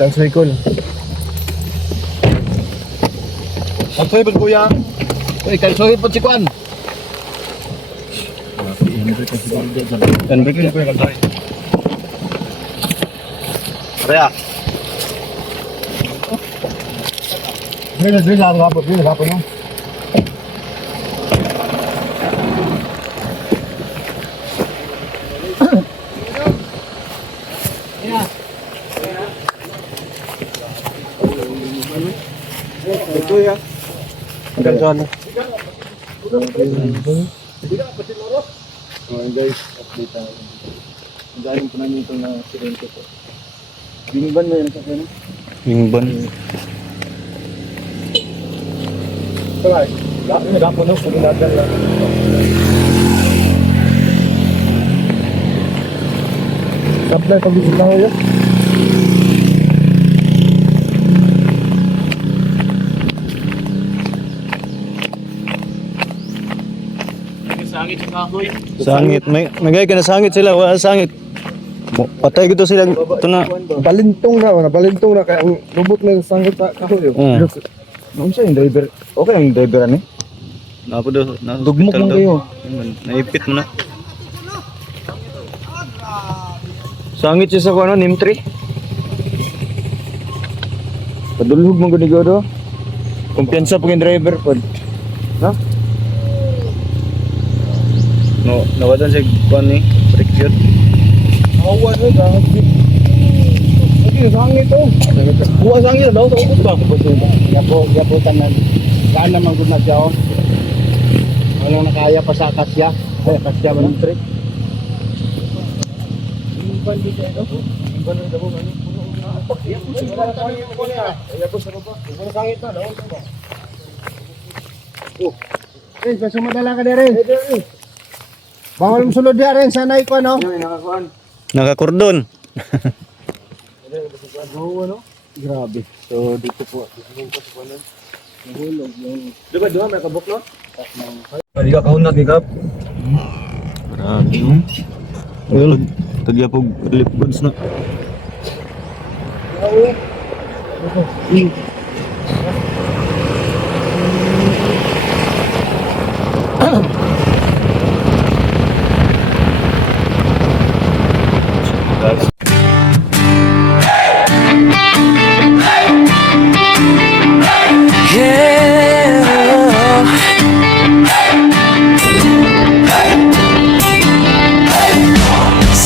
Kansoy ko. Kansoy po kuya. Uy, kansoy po si Kwan. Enrique ko yung kansoy. Kaya. Dili lang po no. Ito ya. Ganyan. Guys, update tayo. Galing po namin ito na sirente po. Bingban mo yan sa kanya? Bingban. Try. Dapat no, paginagan lang. Supply pag-isip lang yun. Sangit. May ka na sangit sila. Wala sangit. Patay ko to sila. Ito na. Balintong na kaya ang robot na sangit sa kahoy. Ano siya yung driver? Okay ang driver ano? Napo daw. Dugmok lang kayo. Naipit mo na. Sangit siya sa ano, NIM 3. Padulog mo gunigo do. Kumpiyansa po yung driver po. Ha? No, nawadan siya kuhan ni friction. Awan mo gangat big. Sige, sangit to. Buwa sangit daw sa ubos ba? Yapo tanan. Kaan naman gud na siya. Ano nakaya pa sa kasya? Kasya ba ng trick? Bandi kayo do. Bandi daw ano. Basta madala ka rin. Bawal mo sulod rin, sanay ko no? Nakakordon. Grabe. So dito po, dito po ano. Nahulog yung... Diba may kabok no? Hindi ka kahunat ni Kap. Grabe. Ayun, tagya po relief goods na.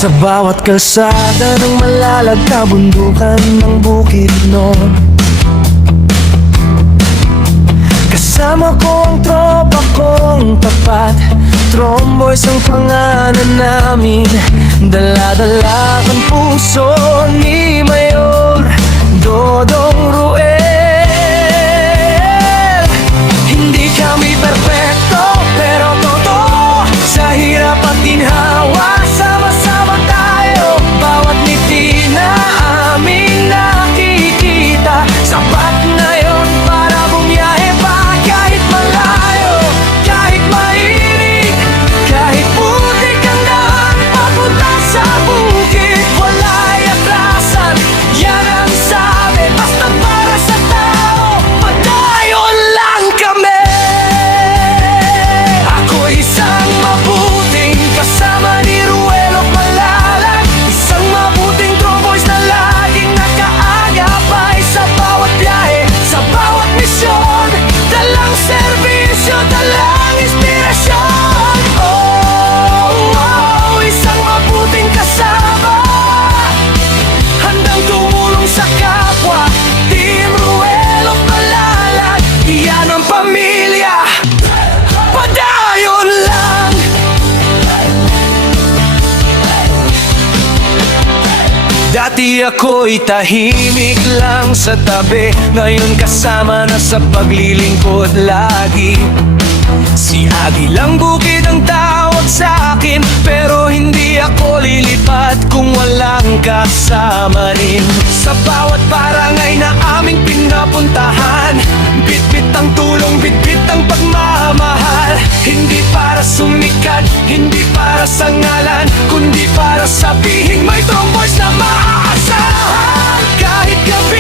Sa bawat kalsada ng malalag na bundukan ng bukid noon, kasama ko ang tropa kong tapat. Tromboys ang pangalan namin, dala-dala ang puso ni Mayor Dodong Ruel. Hindi kami perfecto pero totoo, sa hirap at ginhawa sama-sama tayo. Bawat ngiti na aming nakikita, sapat na yon para bumiyahe pa. Kahit malayo, kahit mainit, kahit putik ang daan papunta sa bukid, wala'y atrasan, yan ang sabi. Basta para sa tao, padayon lang kami. Ako isang mabuting kasama ni Ruel of Malalag, isang mabuting tromboys na laging nakaagapay sa bawat biyahe, sa bawat misyon. Dalang serbisyo, dalang inspirasyon. Oh, oh, isang mabuting kasama, handang tumulong sa kapwa. Team Ruel of Malalag, iyan ang pamilya. Padayon lang. Dati ako'y tahimik lang sa tabi, ngayon kasama na sa paglilingkod lagi. Si Agilang Bukid ang tawag sa akin, pero hindi ako lilipat kung walang kasama rin. Sa bawat barangay na aming pinapuntahan, bitbit ang tulong, bitbit ang pagmamahal. Hindi para sumikat, hindi para sa ngalan, kundi para sabihin may tromboys na maaasahan. Kahit gabi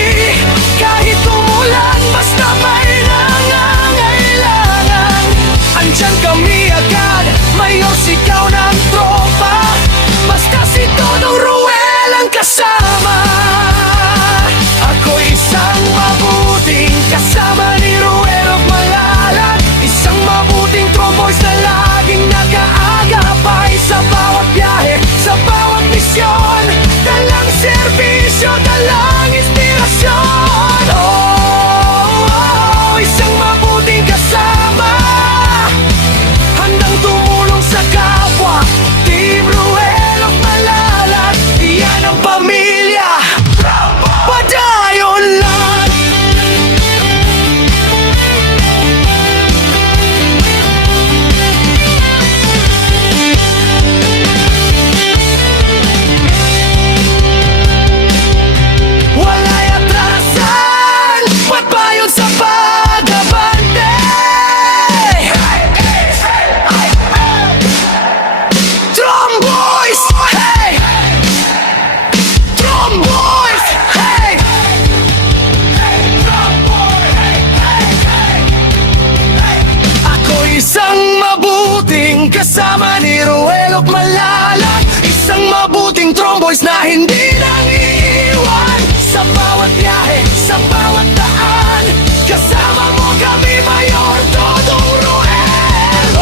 mabuting tromboys na hindi nang iiwan. Sa bawat biyahe, sa bawat daan, kasama mo kami, Mayor Dodong Ruel.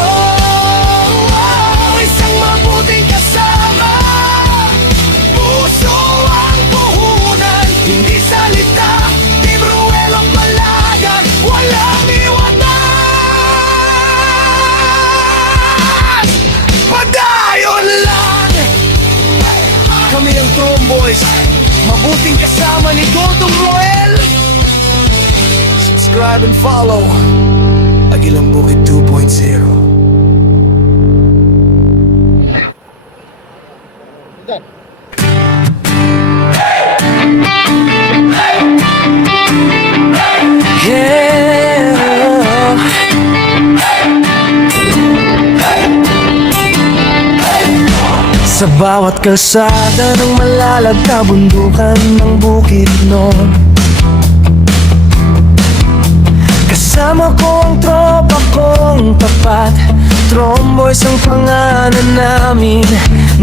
Isang mabuting kasama, puso ang puhunan, hindi salita. Team Ruel of Malagan, walang iwanan. Padayon lang, kami ang Tromboys, mabuting kasama ni Dodong Ruel. Subscribe and follow Agilang Bukid 2.0. Sa bawat kalsada ng malalag na bundukan ng Bukidnon, kasama ko ang tropa kong tapat. Tromboys ang pangalan namin,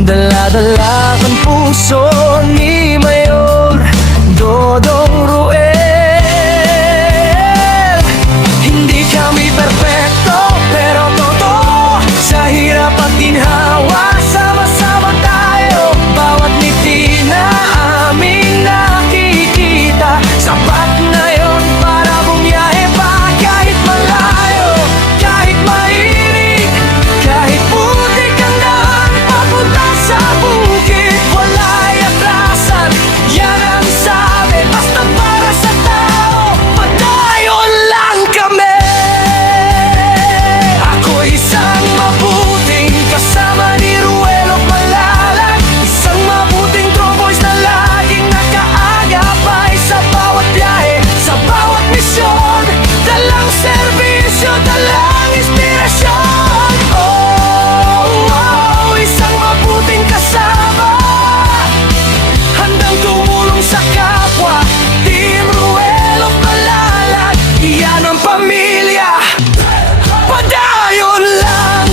dala-dala ang puso ni Mayor Dodong Ruel. Hindi kami perfecto, pero totoo, sa hirap at ginhawa, sama-sama tayo. Bawat ngiti na aming nakikita, sapat na yon para bumiyahe pa. Kahit malayo, kahit mainit, kahit putik ang daan papunta sa bukid, wala'y atrasan, yan ang sabi, basta para sa tao, padayon lang kami. Ako isang mabuting kasama ni Ruel of Malalag, isang mabuting Tromboys na laging nakaagapay sa bawat biyahe, sa bawat misyon, dalang serbisyo, dalang inspirasyon. Isang mabuting kasama, handang tumulong sa kapwa. Team Ruel of Malalag, iyan ang pamilya, padayon lang.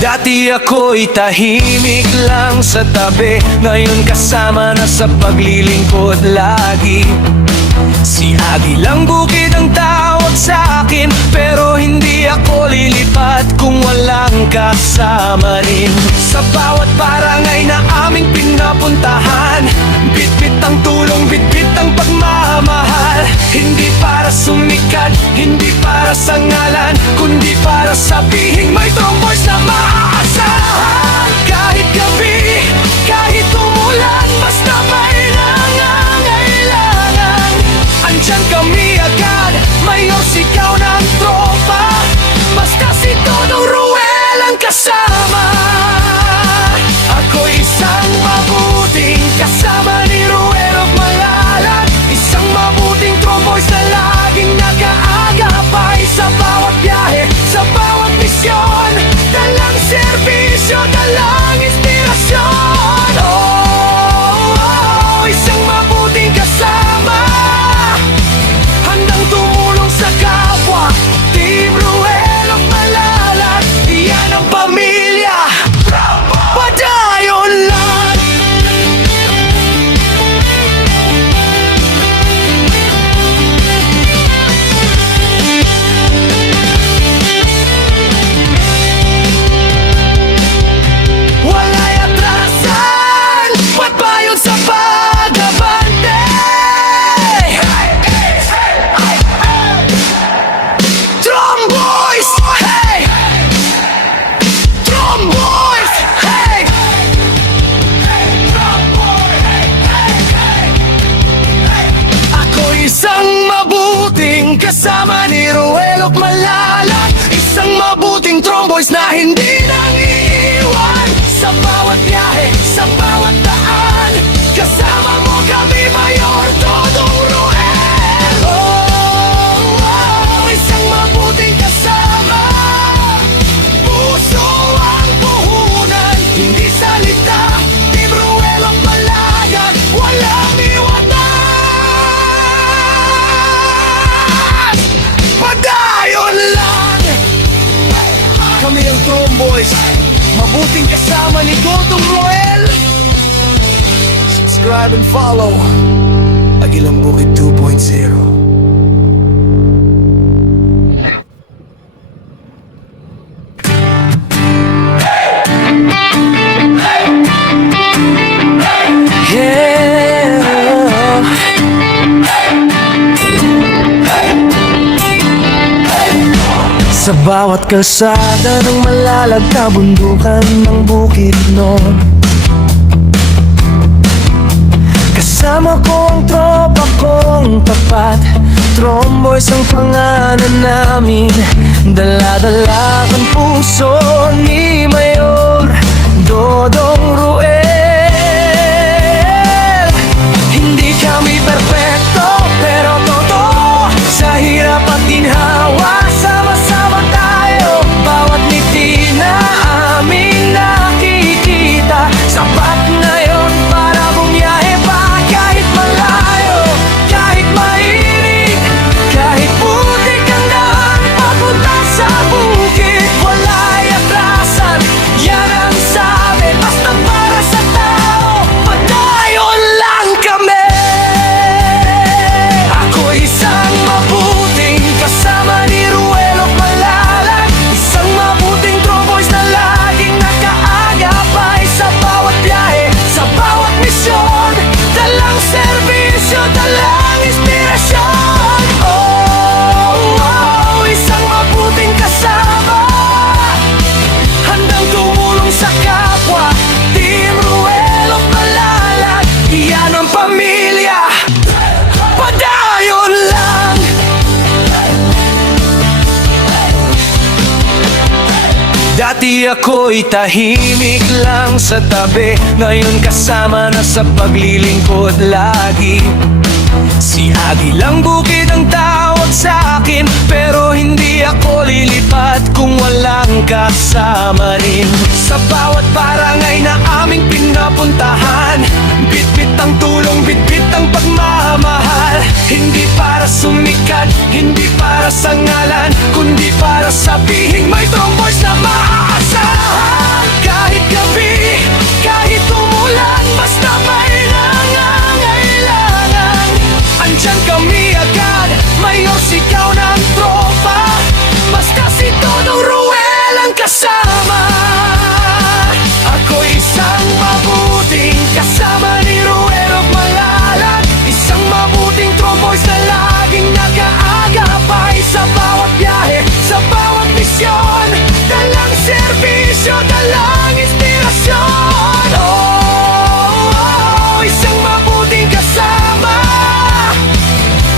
Dati ako'y tahimik lang sa tabi, ngayon kasama na sa paglilingkod lagi. Si Agilang Bukid ang tawag sa akin, pero hindi ako lilipat kung walang kasama rin. Sa bawat barangay na aming pinapuntahan, bitbit ang tulong, bitbit ang pagmamahal. Hindi para sumikat, hindi para sa ngalan, kundi para sabihin may Tromboys na maaasahan. Kahit gabi, kahit umulan, basta may nangangailangan, andyan kami agad, Mayor sigaw ng tropa, basta si Dodong Ruel ang kasama. Ako isang mabuting kasama ni Ruel of Malalag, isang mabuting Tromboys na laging nakaagapay sa bawat biyahe, sa bawat misyon, dalang serbisyo, dalang inspirasyon. Isang mabuting kasama, handang tumulong sa kapwa. Team Ruel of Malalag, iyan ang pamilya, padayon lang. Wala'y atrasan, pagbayon sa pag-abante. Tromboys, hey! Tromboys, hey! Ako isang mabuting kasama ni Ruel of Malalag, isang mabuting Tromboys na hindi nang iiwan. Sa bawat biyahe, sa bawat daan, kasama mo kami, Mayor Dodong Ruel. Isang mabuting kasama, puso ang puhunan, hindi salita. Team Ruel of Malagan, walang iwanan. Padayon lang, kami ang Tromboys, Boys, mabuting kasama ni Dodong Roel. Subscribe and follow Agilang Bukid 2.0. Sa bawat kalsada ng malalag na bundukan ng Bukidnon, kasama ko ang tropa kong tapat. Tromboys ang pangalan namin, dala-dala ang puso ni Mayor Dodong Roel. Hindi kami perfecto, pero totoo, sa hirap at ginhawa, sama-sama tayo. Bawat ngiti na aming nakikita, sapat na yon para bumiyahe pa. Kahit malayo, kahit mainit, kahit putik ang daan papunta sa bukid, wala'y atrasan, yan ang sabi. Basta para sa tao, padayon lang kami. Ako isang mabuting kasama ni Ruelo Malalag, isang mabuting tromboys na laging nakaagapay sa bawat biyahe, sa bawat misyon. Dalang serbisyo, dalang inspirasyon. Isang mabuting kasama, handang tumulong sa kapwa. Team Ruelo Malalag, iyan ang pamilya. Padayon lang. Dati ako'y tahimik lang sa tabi, ngayon kasama na sa paglilingkod lagi. Si Agilang Bukid ang tawag sa akin, pero hindi ako lilipat kung walang kasama rin. Sa bawat barangay na aming pinapuntahan, bitbit ang tulong, bitbit ang pagmamahal. Hindi para sumikat, hindi para sa ngalan, kundi para sabihin may tromboys na maaasahan. Kahit gabi, kahit umulan, basta may nangangailangan, andyan kami agad. Mayor, sigaw ng tropa, basta si Dodong Roel ang kasama. Ako isang mabuting kasama ni Ruelo Malalag, isang mabuting tromboys na laging nag-aagapay sa bawat biyahe, sa bawat misyon. Dalang serbisyo, dalang inspirasyon. Isang mabuting kasama,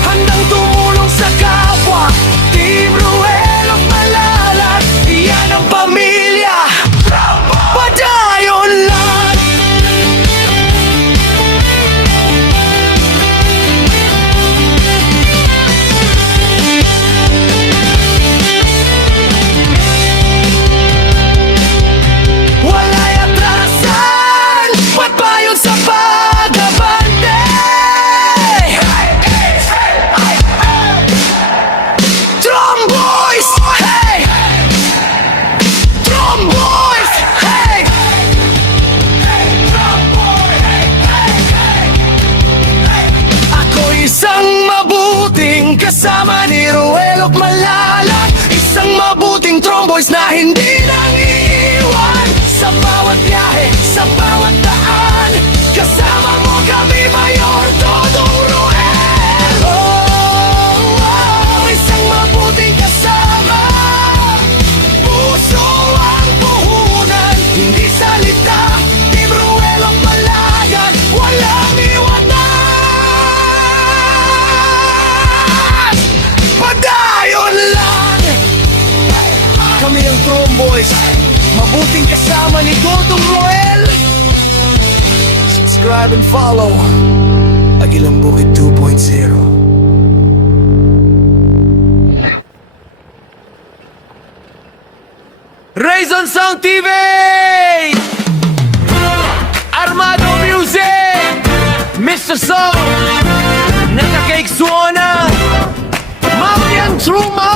handang tumulong sa kapwa. Team Ruelo Malalag, iyan ang pamilya. Padayon lang. Wala'y atrasan, pagbayon sa pag-abante. Tromboys, hey! Tromboys, hey! Ako isang mabuting kasama ni Ruelo Malalag, isang mabuting tromboys na hindi nang iiwan. Sa bawat biyahe, sa bawat daan, kasama mo kami, Mayor Dodong Roel. Isang mabuting kasama, puso ang puhunan, hindi salita. Team Ruelo Malalag, walang iwanan. Padayon lang. Kami ang Tromboys, mabuting kasama ni Dodong Roel. Subscribe and follow Agilang Bukid 2.0. Raison Sound TV, Armado Music, Mr. Song, Nakakake Suona, Mamian Truman.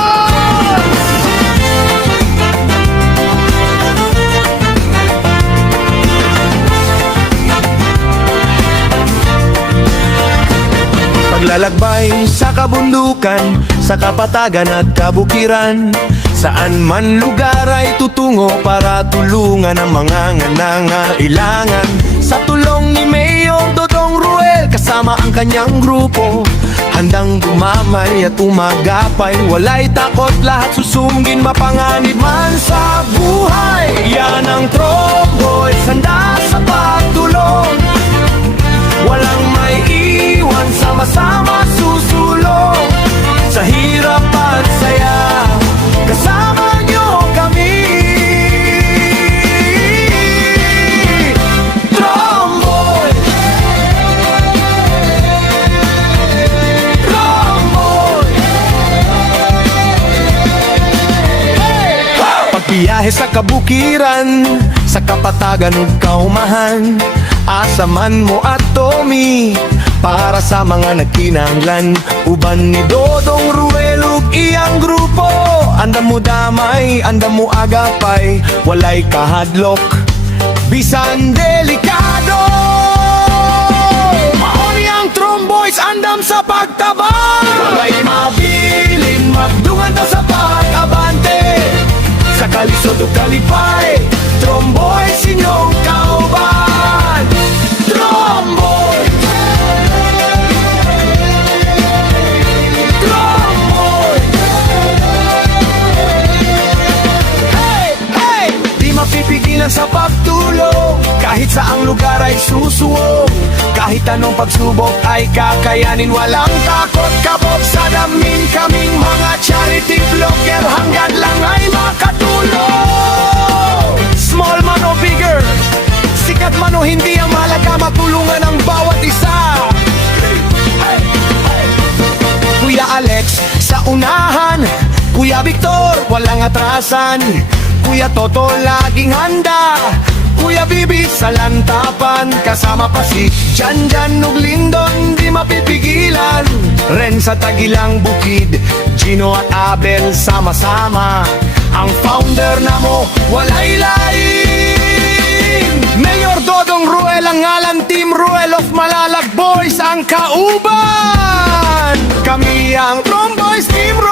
Maglalakbay sa kabundukan, sa kapatagan at kabukiran. Saan man lugar ay tutungo para tulungan ang mga nangangailangan. Sa tulong ni Mayor Dodong Ruel kasama ang kanyang grupo, handang gumamay at umagapay. Walay takot, lahat susungin, mapanganib man sa buhay. Yan ang Tromboy, handa sa pagtulong. Walang may iwan, sama-sama susulong. Sa hirap at saya, kasama nyo kami. Tromboy, Tromboy. Pagbiyahe sa kabukiran, sa kapatagan ug kaumahan, asaman mo at Tommy para sa mga nagkinahanglan. Uban ni Dodong Ruel ug iyang grupo, andam mo damay, andam mo agapay. Walay kahadlok, bisan delikado. Mauni ang Tromboys, andam sa pagtabang. Walay mabilin, magdungan ta sa pag-abante. Sa kalisod ug kalipay, Tromboys inyong kauban. Tromboy, Tromboy. Hey, hey! Di mapipigilan sa pagtulong, kahit saang lugar ay susuwong. Kahit anong pagsubok ay kakayanin, walang takot kabog sa damin. Kaming mga charity vlogger, hangad lang ay makatulong. Small man o bigger, sikat man o hindi, ang mahalaga matulungan ang bawat isa. Kuya Alex sa unahan, Kuya Victor walang atrasan, Kuya Toto laging handa, Kuya Bibi sa lantapan, kasama pa si Janjan ug Lindon, di mapipigilan. Ren sa Tagilang Bukid, Gino at Abel sama-sama, ang founder na mo walay lain. Mayor Dodong Ruel ang ngalan, Team Ruel of Malalag Boys ang kauban. Kami ang Tromboys, Team Ruel.